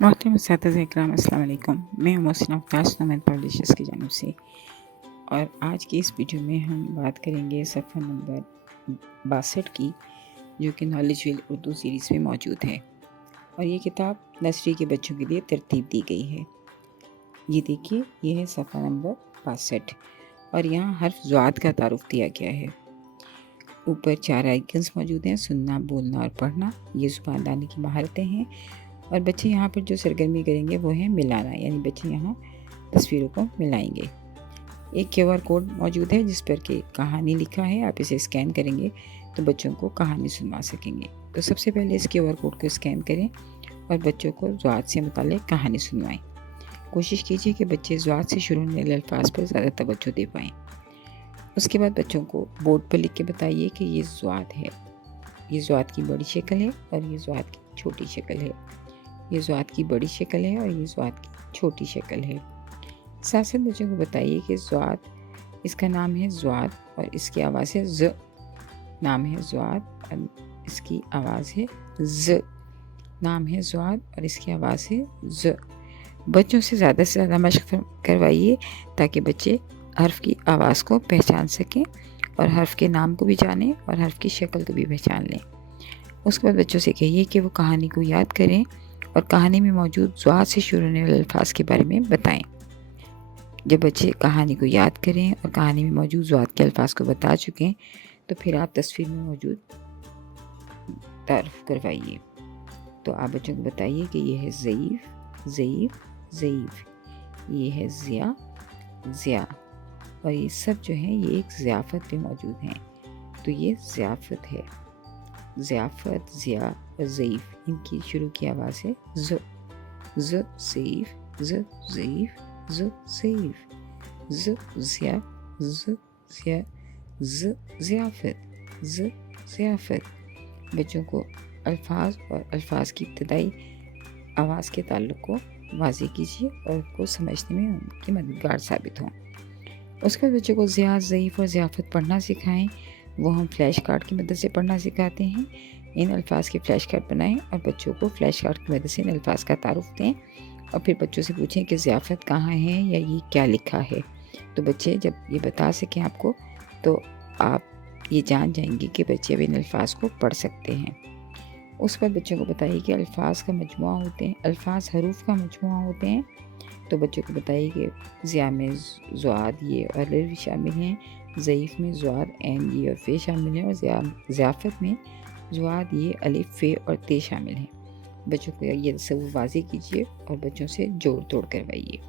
मोहतरम अस्तिज़ इकराम अस्सलाम वालेकुम। मैं मोहसिन अफ्ताश नोमैद पब्लिशर्स की जानिब से, और आज की इस वीडियो में हम बात करेंगे सफ़ा नंबर 62 की, जो कि नॉलेज व्हील उर्दू सीरीज़ में मौजूद है। और ये किताब नर्सरी के बच्चों के लिए तरतीब दी गई है। ये देखिए, ये है सफ़ा नंबर 62 और यहाँ हर्फ ज़ुआद का तारुफ दिया गया है। ऊपर 4 आइकन्स मौजूद हैं: सुनना, बोलना और पढ़ना। ये ज़ुबानदानी की महारतें हैं। और बच्चे यहाँ पर जो सरगर्मी करेंगे वो है मिलाना, यानी बच्चे यहाँ तस्वीरों को मिलाएंगे। एक QR कोड मौजूद है जिस पर कि कहानी लिखा है। आप इसे स्कैन करेंगे तो बच्चों को कहानी सुनवा सकेंगे। तो सबसे पहले इस QR कोड को स्कैन करें और बच्चों को ज़ुआद से मुताल्लिक़ कहानी सुनवाएं। कोशिश कीजिए कि बच्चे ज़ुआद से शुरू होने वाले अल्फाज पर ज़्यादा तवज्जो दे पाएँ। उसके बाद बच्चों को बोर्ड पर लिख के बताइए कि ये ज़ुआद है, ये ज़ुआद की बड़ी शक्ल है और ये ज़ुआद की छोटी शक्ल है। ये ज़ुआद की बड़ी शक्ल है और ये ज़ुआद की छोटी शक्ल है। साथ साथ बच्चों को बताइए कि ज़ुआद, इसका नाम है ज़ुआद और इसकी आवाज़ है ज़। नाम है ज़ुआद और इसकी आवाज़ है ज़। नाम है ज़ुआद और इसकी आवाज़ है ज़। बच्चों से ज़्यादा मशक़ करवाइए ताकि बच्चे हर्फ़ की आवाज़ को पहचान सकें और हर्फ़ के नाम को भी जानें और हर्फ़ की शक्ल को भी पहचान लें। उसके बाद बच्चों से कहिए कि वो कहानी को याद करें और कहानी में मौजूद ज़ुआद से शुरू होने वाले अल्फाज के बारे में बताएं। जब बच्चे कहानी को याद करें और कहानी में मौजूद ज़ुआद के अल्फाज को बता चुकें तो फिर आप तस्वीर में मौजूद तारुफ करवाइए। तो आप बच्चों को बताइए कि ये है ज़ईफ़, ज़ईफ़, ज़ईफ़। ये है ज़िया, ज़िया। और ये सब जो है ये एक ज़ियाफ़त पे मौजूद हैं। तो ये ज़ियाफ़त है। ज़ियाफ़त, ज़िया और ज़ईफ़, इनकी शुरू की आवाज़ है ज़। ज़ ज़ईफ़, ज़ ज़ईफ़, ज़ ज़ईफ़, ज़ ज़िया, ज़ ज़िया, ज़ ज़ियाफ़त, ज़ ज़ियाफ़त। बच्चों को अल्फाज और अल्फाज की इब्तदाई आवाज़ के ताल्लुक़ को वाज़ेह कीजिए और उनको समझने में उनकी मददगार साबित हों। उसके बाद बच्चों को ज़िया, ज़ईफ़ और ज़ियाफ़त पढ़ना सिखाएं। वो हम फ्लैश कार्ड की मदद से पढ़ना सिखाते हैं। इन अल्फाज के फ्लैश कार्ड बनाएं और बच्चों को फ्लैश कार्ड की मदद से इन अल्फाज का तारुफ दें और फिर बच्चों से पूछें कि ज़ियाफ़त कहाँ है या ये क्या लिखा है। तो बच्चे जब ये बता सकें आपको तो आप ये जान जाएंगे कि बच्चे अब इन अल्फाज को पढ़ सकते हैं। उस पर बच्चों को बताइए कि अल्फाज का मजमुआ होते हैं, अल्फाज हरूफ का मजमुआ होते हैं। तो बच्चों को बताइए कि ज़िया में ज़ुआद, ये और अलिफ भी शामिल हैं। ज़ईफ़ में ज़ुआद, ऐन, ये और फ़े शामिल हैं। और ज़ियाफ़त में ज़ुआद, ये, अलिफ, फ़े और ते शामिल हैं। बच्चों को ये सब वाज़ेह कीजिए और बच्चों से जोड़ तोड़ करवाइए।